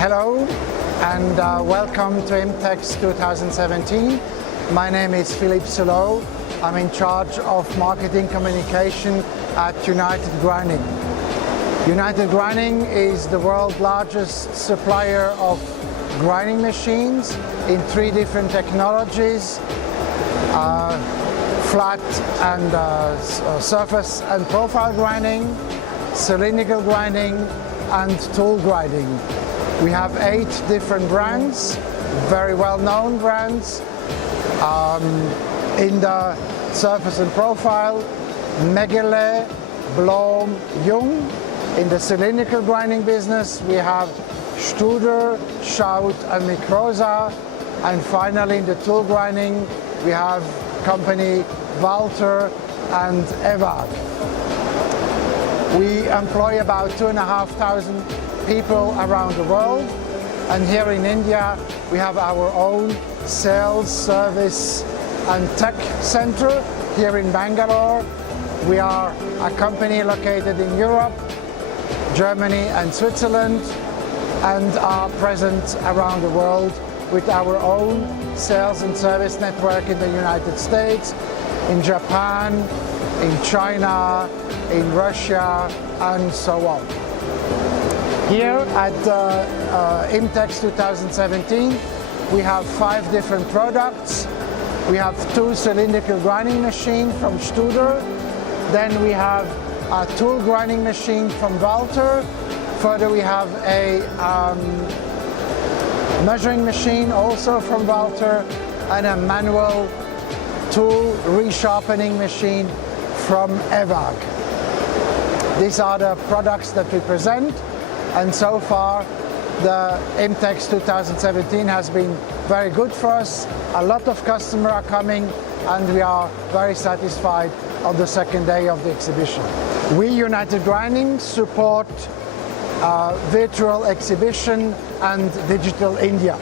Hello and welcome to IMTEX 2017. My name is Philippe Selot. I'm in charge of marketing communication at United Grinding. United Grinding is the world's largest supplier of grinding machines in 3 different technologies, flat and surface and profile grinding, cylindrical grinding and tool grinding. We have 8 different brands, very well-known brands. In the surface and profile, MÄGERLE, BLOHM, JUNG. In the cylindrical grinding business, we have SCHAUDT and MIKROSA. And finally, in the tool grinding, we have company Walter and EWAG. We employ about 2,500 people around the world, and here in India we have our own sales, service and tech center here in Bangalore. We are a company located in Europe, Germany and Switzerland, and are present around the world with our own sales and service network in the United States, in Japan, in China, in Russia and so on. Here at IMTEX 2017 we have 5 different products. We have 2 cylindrical grinding machines from SCHAUDT. Then we have a tool grinding machine from Walter. Further we have a measuring machine also from Walter and a manual tool resharpening machine from EWAG. These are the products that we present, and so far the IMTEX 2017 has been very good for us. A lot of customers are coming and we are very satisfied on the 2nd day of the exhibition. We, United Grinding, support virtual exhibition and Digital India.